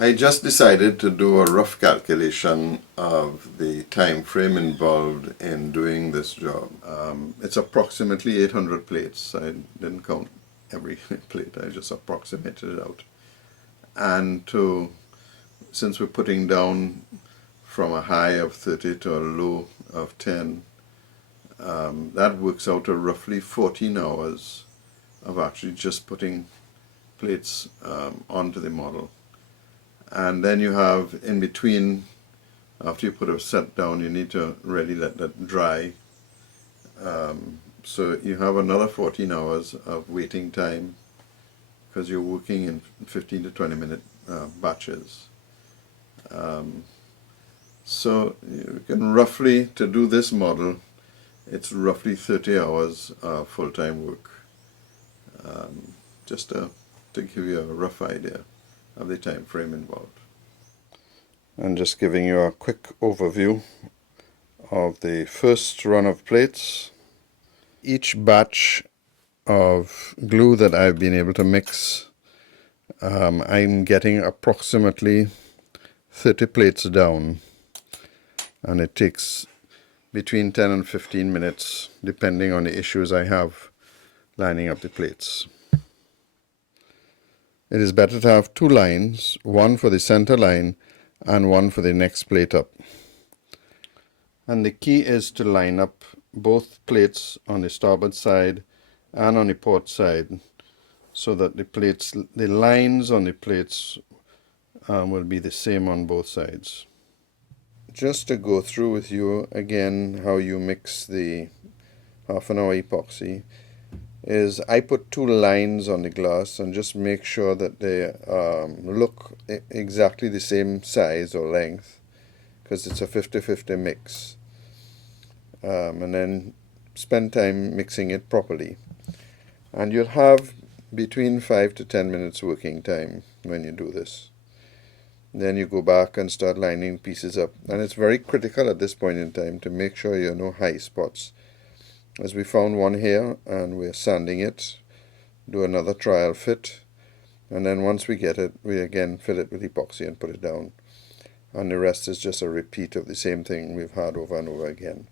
I just decided to do a rough calculation of the time frame involved in doing this job. It's approximately 800 plates. I didn't count every plate, I just approximated it out. And since we're putting down from a high of 30 to a low of 10, that works out to roughly 14 hours of actually just putting plates onto the model. And then you have in between, after you put a set down, you need to really let that dry. So you have another 14 hours of waiting time because you're working in 15 to 20 minute batches. So you can roughly, to do this model, it's roughly 30 hours full-time work. Just to give you a rough idea of the time frame involved. And just giving you a quick overview of the first run of plates. Each batch of glue that I've been able to mix, I'm getting approximately 30 plates down, and it takes between 10 and 15 minutes depending on the issues I have lining up the plates. It is better to have two lines, one for the center line and one for the next plate up. And the key is to line up both plates on the starboard side and on the port side so that the lines on the plates will be the same on both sides. Just to go through with you again how you mix the half-an-hour epoxy, is I put two lines on the glass and just make sure that they look exactly the same size or length, because it's a 50-50 mix, and then spend time mixing it properly, and you'll have between 5 to 10 minutes working time when you do this. Then you go back and start lining pieces up, and it's very critical at this point in time to make sure you have no high spots. As we found one here, and we're sanding it, do another trial fit, and then once we get it, we again fill it with epoxy and put it down. And the rest is just a repeat of the same thing we've had over and over again,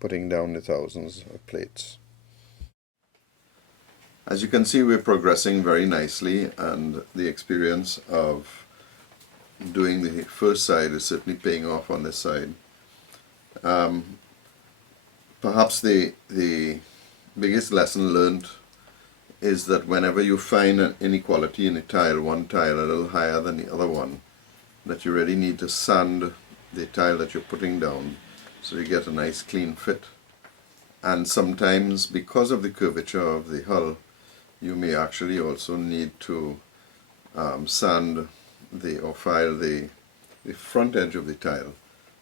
putting down the thousands of plates. As you can see, we're progressing very nicely, and the experience of doing the first side is certainly paying off on this side. Perhaps the biggest lesson learned is that whenever you find an inequality in a tile, one tile a little higher than the other one, that you really need to sand the tile that you're putting down so you get a nice clean fit. And sometimes, because of the curvature of the hull, you may actually also need to sand or file the front edge of the tile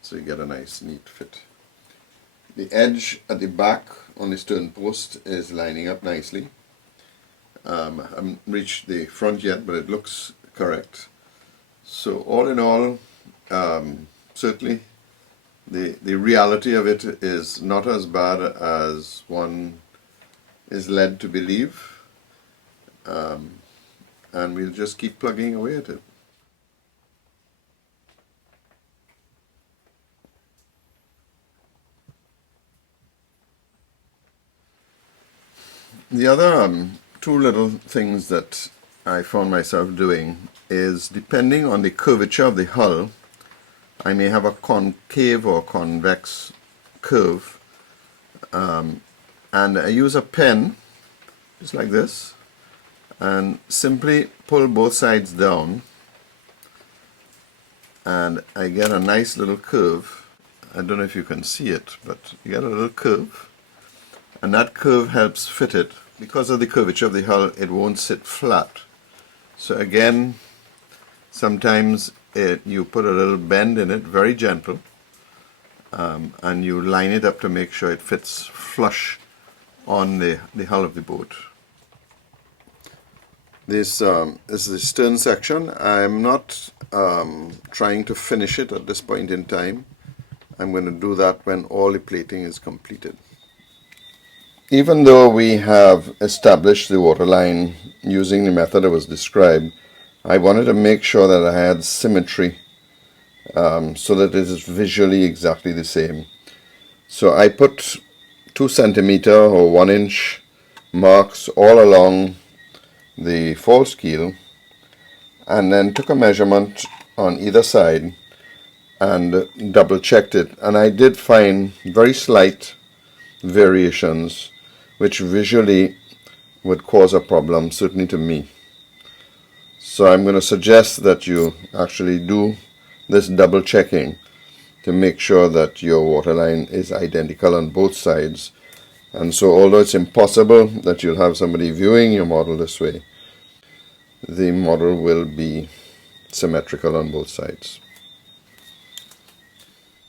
so you get a nice neat fit. The edge at the back on the stern post is lining up nicely. I haven't reached the front yet, but it looks correct. So all in all, certainly the reality of it is not as bad as one is led to believe, and we'll just keep plugging away at it. The other two little things that I found myself doing is, depending on the curvature of the hull, I may have a concave or convex curve, and I use a pen just like this and simply pull both sides down, and I get a nice little curve. I don't know if you can see it, but you get a little curve, and that curve helps fit it. Because of the curvature of the hull, it won't sit flat. So again, sometimes you put a little bend in it, very gentle, and you line it up to make sure it fits flush on the hull of the boat. This is the stern section. I'm not trying to finish it at this point in time. I'm going to do that when all the plating is completed. Even though we have established the waterline using the method that was described, I wanted to make sure that I had symmetry so that it is visually exactly the same. So I put 2 centimeter or 1 inch marks all along the false keel, and then took a measurement on either side and double checked it, and I did find very slight variations which visually would cause a problem, certainly to me. So I'm going to suggest that you actually do this double checking to make sure that your waterline is identical on both sides. And so although it's impossible that you'll have somebody viewing your model this way, the model will be symmetrical on both sides.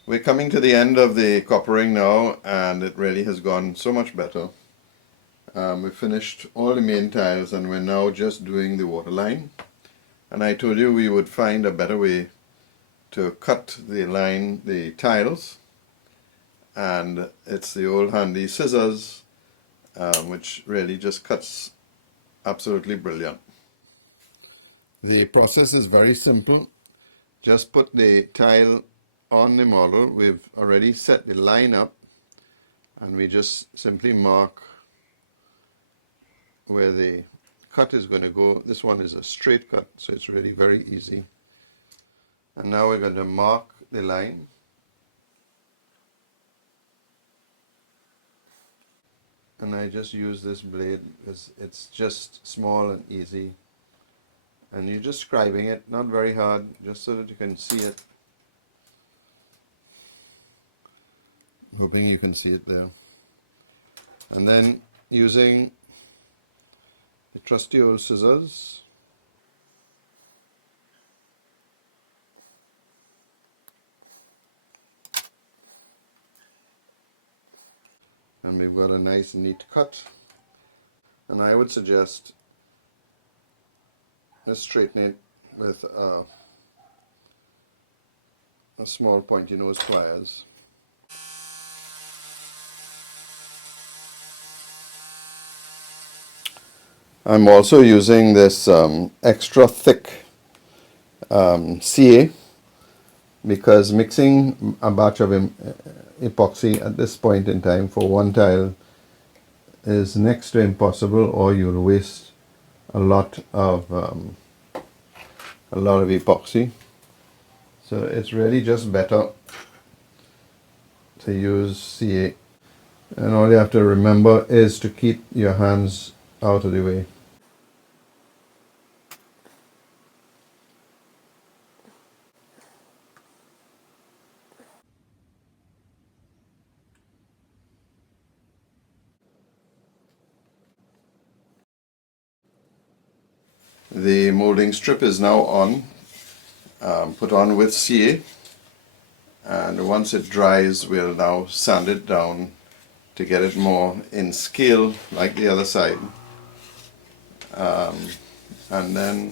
We're coming to the end of the coppering now, and it really has gone so much better. We finished all the main tiles and we're now just doing the waterline. And I told you we would find a better way to cut the tiles, and it's the old handy scissors, which really just cuts absolutely brilliant. The process is very simple. Just put the tile on the model. We've already set the line up, and we just simply mark where the cut is going to go. This one is a straight cut, so it's really very easy. And now we're going to mark the line. And I just use this blade because it's just small and easy. And you're just scribing it, not very hard, just so that you can see it. Hoping you can see it there. And then using the trusty old scissors, and we've got a nice neat cut. And I would suggest let's straighten it with a small pointy nose pliers. I'm also using this extra thick CA, because mixing a batch of epoxy at this point in time for one tile is next to impossible, or you'll waste a lot of epoxy. So it's really just better to use CA, and all you have to remember is to keep your hands out of the way. The molding strip is now on, put on with CA, and once it dries we'll now sand it down to get it more in scale like the other side, and then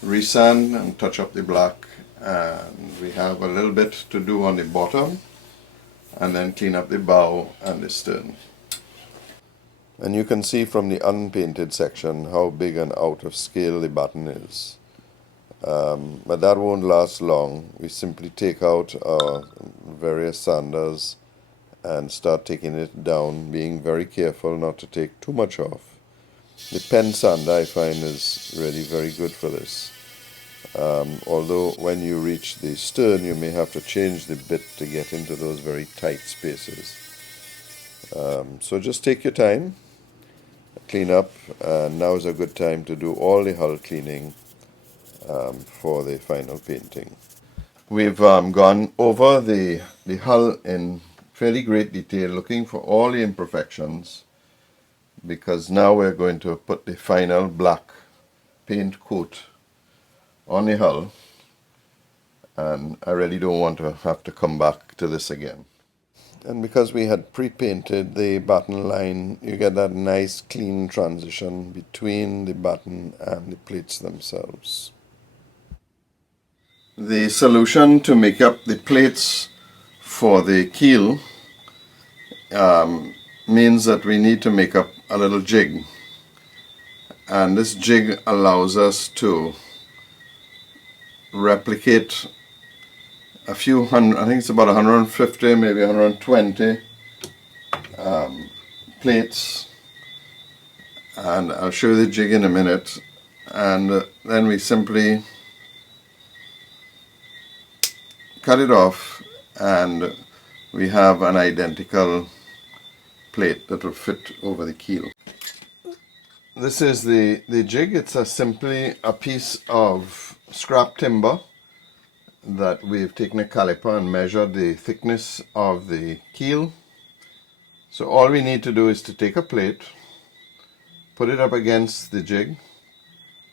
resand and touch up the black, and we have a little bit to do on the bottom, and then clean up the bow and the stern. And you can see from the unpainted section how big and out of scale the batten is. But that won't last long. We simply take out our various sanders and start taking it down, being very careful not to take too much off. The pen sander I find is really very good for this. Although when you reach the stern you may have to change the bit to get into those very tight spaces. So just take your time, clean up, and now is a good time to do all the hull cleaning for the final painting. We've gone over the hull in fairly great detail, looking for all the imperfections, because now we're going to put the final black paint coat on the hull, and I really don't want to have to come back to this again. And because we had pre-painted the batten line, you get that nice clean transition between the batten and the plates themselves. The solution to make up the plates for the keel means that we need to make up a little jig, and this jig allows us to replicate a few hundred, I think it's about 150, maybe 120 plates, and I'll show you the jig in a minute. And then we simply cut it off, and we have an identical plate that will fit over the keel. This is the jig. It's simply a piece of scrap timber that we've taken a caliper and measured the thickness of the keel. So all we need to do is to take a plate, put it up against the jig,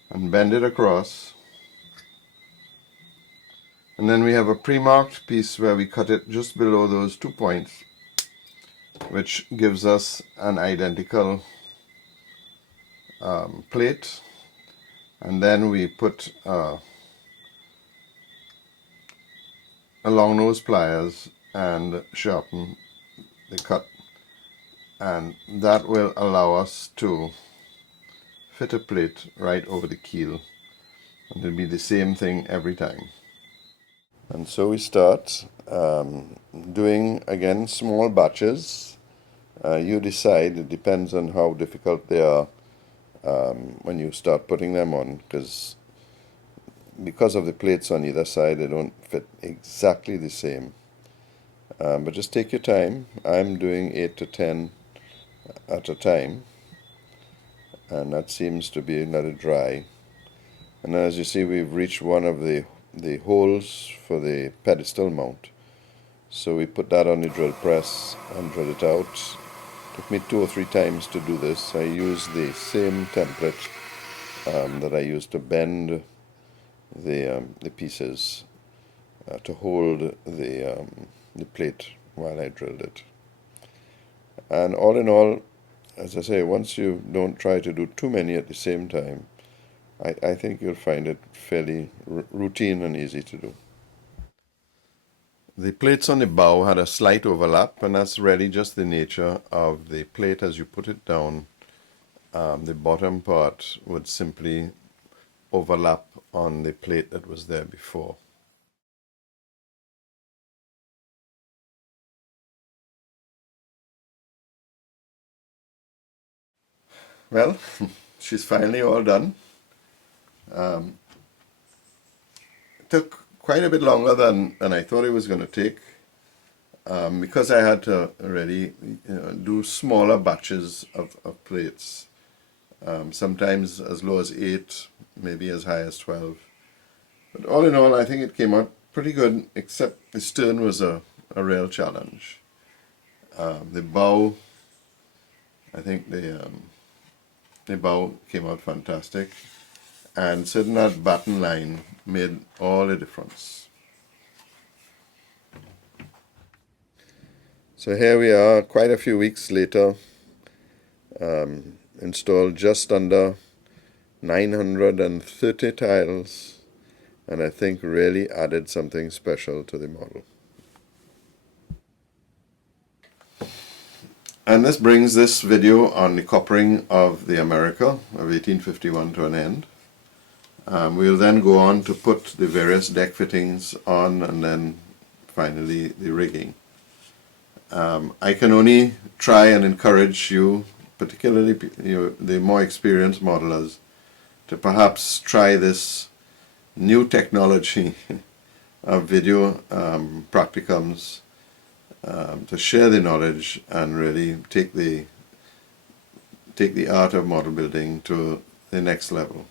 and bend it across. And then we have a pre-marked piece where we cut it just below those 2 points, which gives us an identical plate. And then we put a long nose pliers and sharpen the cut, and that will allow us to fit a plate right over the keel, and it'll be the same thing every time. And so we start doing again small batches. You decide, it depends on how difficult they are when you start putting them on, because of the plates on either side, they don't fit exactly the same. But just take your time. I'm doing 8 to 10 at a time, and that seems to be let it dry. And as you see, we've reached one of the holes for the pedestal mount. So we put that on the drill press and drill it out. Took me 2 or 3 times to do this. I used the same template that I used to bend the pieces to hold the plate while I drilled it. And all in all, as I say, once you don't try to do too many at the same time, I think you'll find it fairly routine and easy to do. The plates on the bow had a slight overlap, and that's really just the nature of the plate. As you put it down, the bottom part would simply overlap on the plate that was there before. Well, she's finally all done. It took quite a bit longer than I thought it was going to take, because I had to already do smaller batches of plates, sometimes as low as 8, maybe as high as 12. But all in all, I think it came out pretty good, except the stern was a real challenge. The bow, I think the bow came out fantastic, and setting that batten line made all the difference. So here we are, quite a few weeks later, installed just under 930 tiles, and I think really added something special to the model. And this brings this video on the coppering of the America of 1851 to an end. We'll then go on to put the various deck fittings on, and then finally the rigging. I can only try and encourage you, particularly the more experienced modelers, to perhaps try this new technology of video practicums, to share the knowledge and really take the art of model building to the next level.